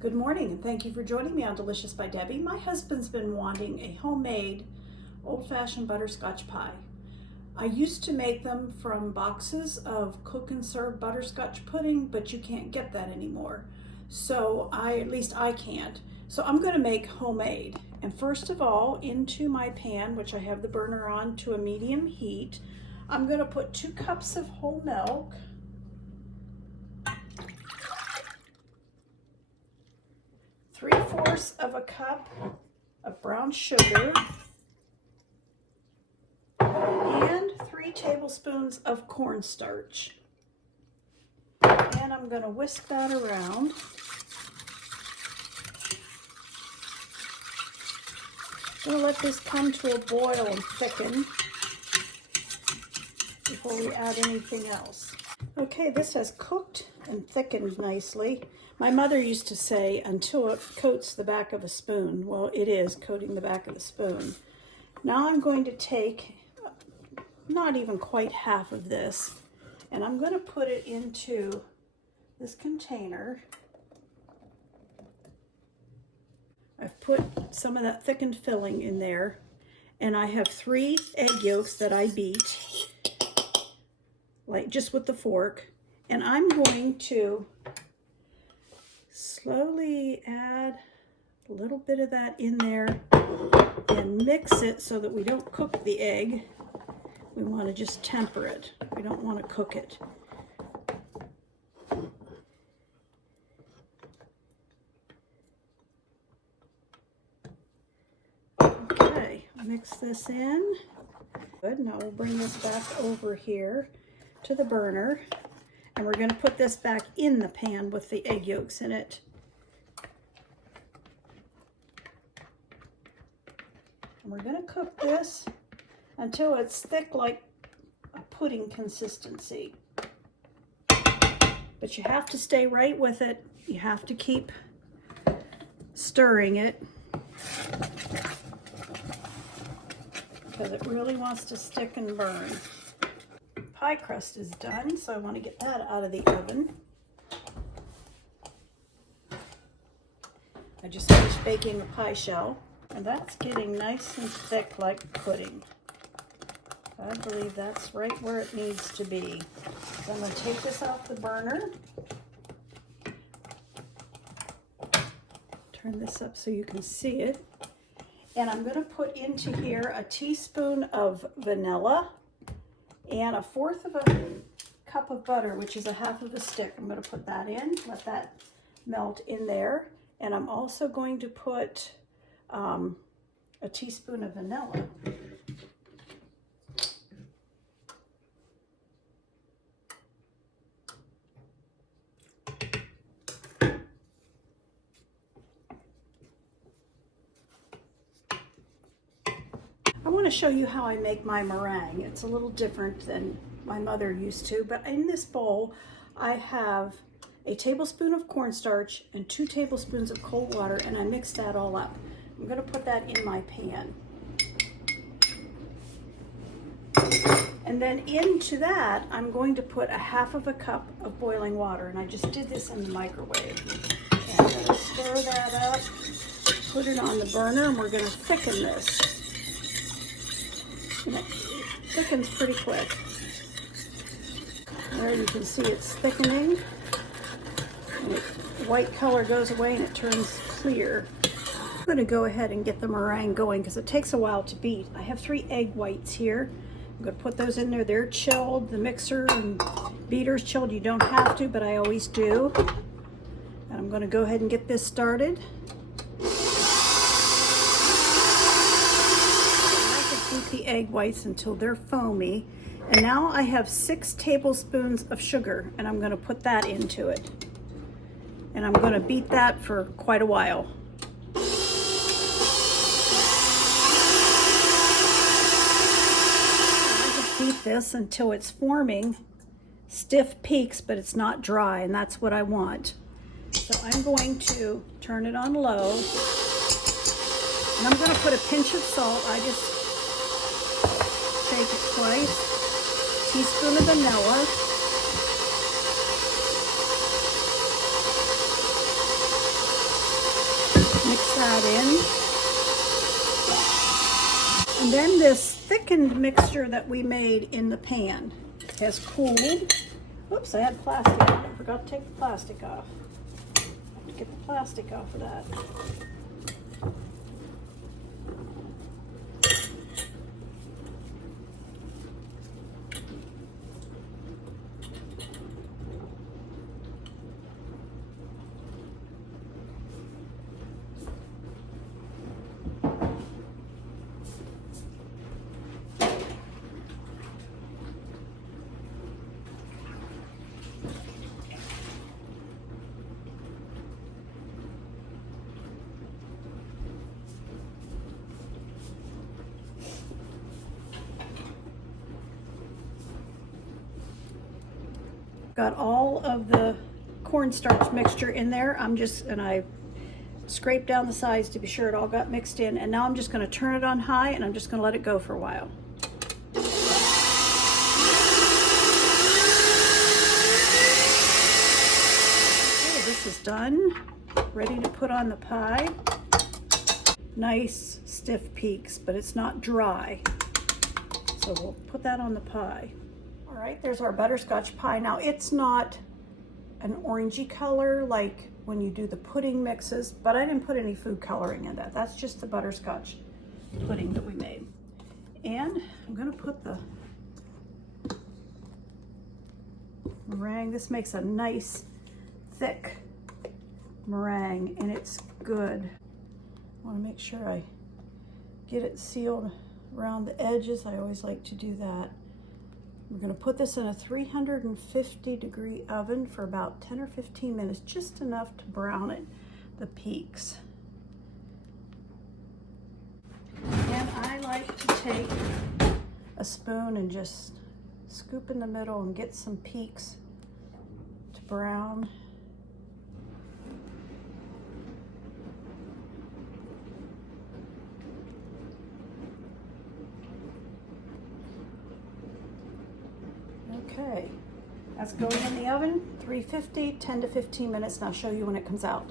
Good morning, and thank you for joining me on Delicious by Debbie. My husband's been wanting a homemade old-fashioned butterscotch pie. I used to make them from boxes of cook and serve butterscotch pudding, but you can't get that anymore. So at least I can't. So I'm going to make homemade. And first of all, into my pan, which I have the burner on to a medium heat, I'm going to put 2 cups of whole milk, 3/4 of a cup of brown sugar, and 3 tablespoons of cornstarch. And I'm going to whisk that around. I'm going to let this come to a boil and thicken before we add anything else. Okay, this has cooked and thickened nicely. My mother used to say, until it coats the back of a spoon. Well, it is coating the back of the spoon. Now I'm going to take not even quite half of this, and I'm going to put it into this container. I've put some of that thickened filling in there, and I have 3 egg yolks that I beat, like just with the fork, and I'm going to slowly add a little bit of that in there and mix it so that we don't cook the egg. We want to just temper it. We don't want to cook it. Okay, mix this in. Good. Now we'll bring this back over here to the burner, and we're going to put this back in the pan with the egg yolks in it. And we're going to cook this until it's thick, like a pudding consistency. But you have to stay right with it. You have to keep stirring it because it really wants to stick and burn. Pie crust is done, so I want to get that out of the oven. I just finished baking the pie shell, and that's getting nice and thick like pudding. I believe that's right where it needs to be. So I'm going to take this off the burner. Turn this up so you can see it. And I'm going to put into here a teaspoon of vanilla and 1/4 of a cup of butter, which is 1/2 of a stick. I'm going to put that in, let that melt in there. And I'm also going to put a teaspoon of vanilla. I want to show you how I make my meringue. It's a little different than my mother used to, but in this bowl I have a tablespoon of cornstarch and 2 tablespoons of cold water, and I mix that all up. I'm going to put that in my pan. And then into that I'm going to put 1/2 of a cup of boiling water, and I just did this in the microwave. And I'm going to stir that up, put it on the burner, and we're going to thicken this. And it thickens pretty quick. There you can see it's thickening. And the white color goes away and it turns clear. I'm going to go ahead and get the meringue going because it takes a while to beat. I have 3 egg whites here. I'm going to put those in there. They're chilled. The mixer and beater's chilled. You don't have to, but I always do. And I'm going to go ahead and get this started. The egg whites until they're foamy, and now I have 6 tablespoons of sugar, and I'm going to put that into it, and I'm going to beat that for quite a while. I just beat this until it's forming stiff peaks, but it's not dry, and that's what I want. So I'm going to turn it on low, and I'm going to put a pinch of salt. I just shake it twice, teaspoon of vanilla, Mix that in. And then this thickened mixture that we made in the pan has cooled. Oops, I had plastic. I forgot to take the plastic off. I have to get the plastic off of that. Got all of the cornstarch mixture in there. I scraped down the sides to be sure it all got mixed in, and now I'm just going to turn it on high and I'm just going to let it go for a while. Okay, this is done. Ready to put on the pie. Nice stiff peaks, but it's not dry. So we'll put that on the pie. All right, there's our butterscotch pie. Now it's not an orangey color like when you do the pudding mixes, but I didn't put any food coloring in that. That's just the butterscotch pudding that we made. And I'm gonna put the meringue. This makes a nice thick meringue and it's good. I wanna make sure I get it sealed around the edges. I always like to do that. We're going to put this in a 350-degree oven for about 10 or 15 minutes, just enough to brown it, the peaks. And I like to take a spoon and just scoop in the middle and get some peaks to brown. Okay, that's going in the oven, 350, 10 to 15 minutes, and I'll show you when it comes out.